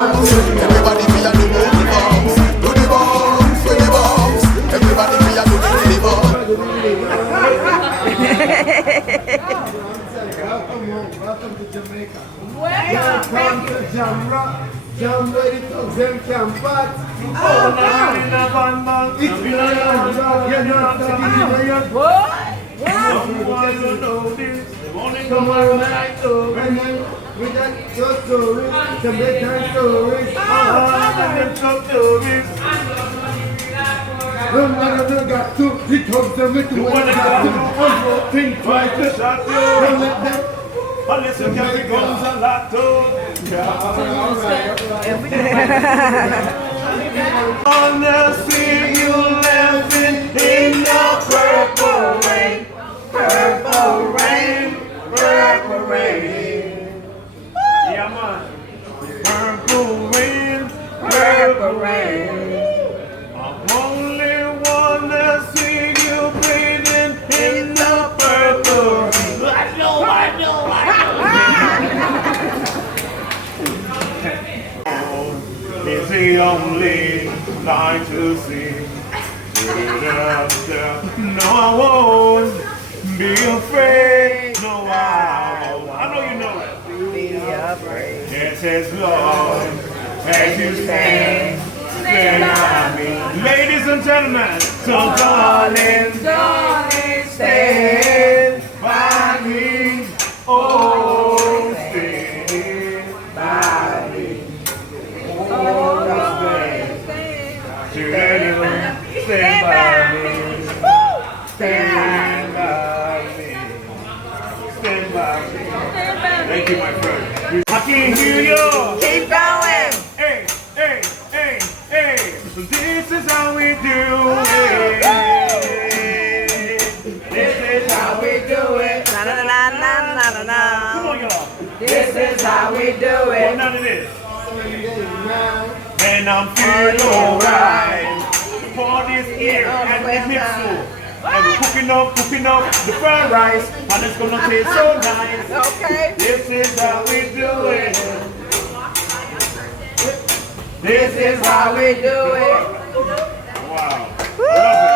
Everybody feel a do the bombs, do the bombs, do the bombs. Everybody feel a do the bombs. Welcome to Jamaica. Welcome to Jamra. Jam ready to them can fight. Oh, it's we got your stories, Jamaican stories. Got to, he told them to think twice. Don't let them. Unless you carry guns a lot too. Wanna see you laughing in the purple rain, purple rain, purple rain. Yeah, man. Purple rain, purple rain. I only wanna see you breathing in the purple rain. I know. It's the only light to see. No, I won't be afraid. No, I know you know it. Be afraid. Yes, as long as you stand by me. Ladies and gentlemen, so darling, stand by me. Oh, stand by me. Stand by me. Stand by me. Stand by me. Thank you, my friend. I can hear you. Keep going. Hey, hey, hey, hey. This is how we do it. This is how we do it. Na na na na na na na. Come on, y'all. This is how we do Well, it. none of this. And I'm feeling alright. The party's here and the mixer. And we're cooking up the fried rice. And it's gonna taste so nice. Okay. This is how we do it. This is how we do it. Wow.